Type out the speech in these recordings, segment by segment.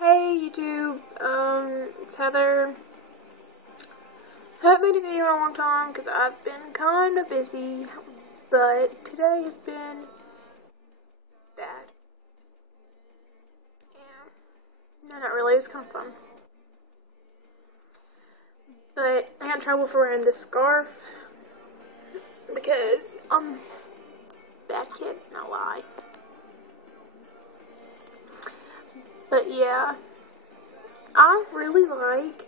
Hey YouTube, it's Heather. I haven't made a video in a long time because I've been kind of busy, but today has been bad. Yeah, no, not really, it was kind of fun. But I got in trouble for wearing this scarf because I'm a bad kid, not lie. But yeah, I really like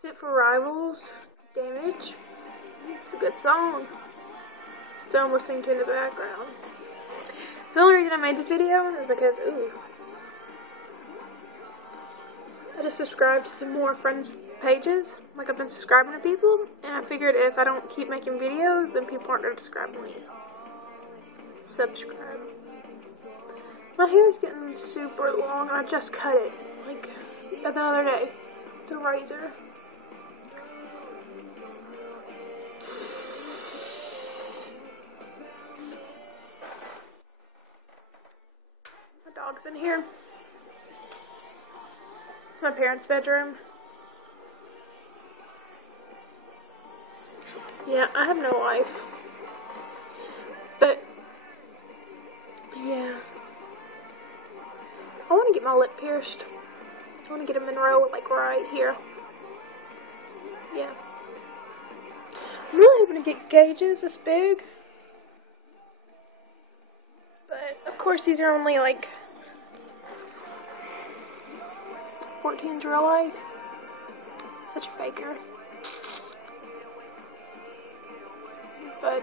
Fit for Rivals, Damage. It's a good song. So I'm listening to in the background. The only reason I made this video is because, I just subscribed to some more friends' pages. Like, I've been subscribing to people, and I figured if I don't keep making videos, then people aren't going to subscribe to me. Subscribe. My hair is getting super long, and I just cut it, like, the other day. The razor. My dog's in here. It's my parents' bedroom. Yeah, I have no life. But, yeah. I want to get my lip pierced. I want to get a Monroe, like, right here. Yeah. I'm really hoping to get gauges this big. But, of course, these are only, like, 14's real life. Such a faker. But,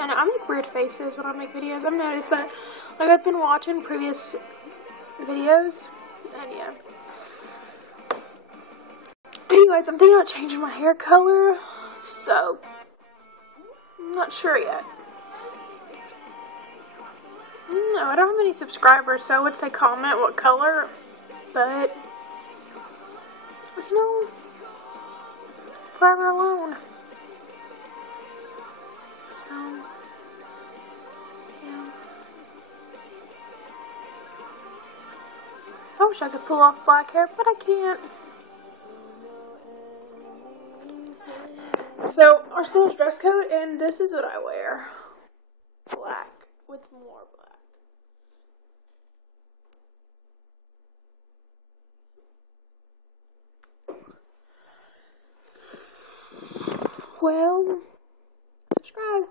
I know, I make weird faces when I make videos. I've noticed that. Like, I've been watching previous videos, and yeah. Anyways, I'm thinking about changing my hair color, so I'm not sure yet. No, I don't have any subscribers, so I would say comment what color, but, you know, forever alone. So, yeah. I wish I could pull off black hair, but I can't. So, our school's dress code, and this is what I wear. Black, with more black. Well, subscribe.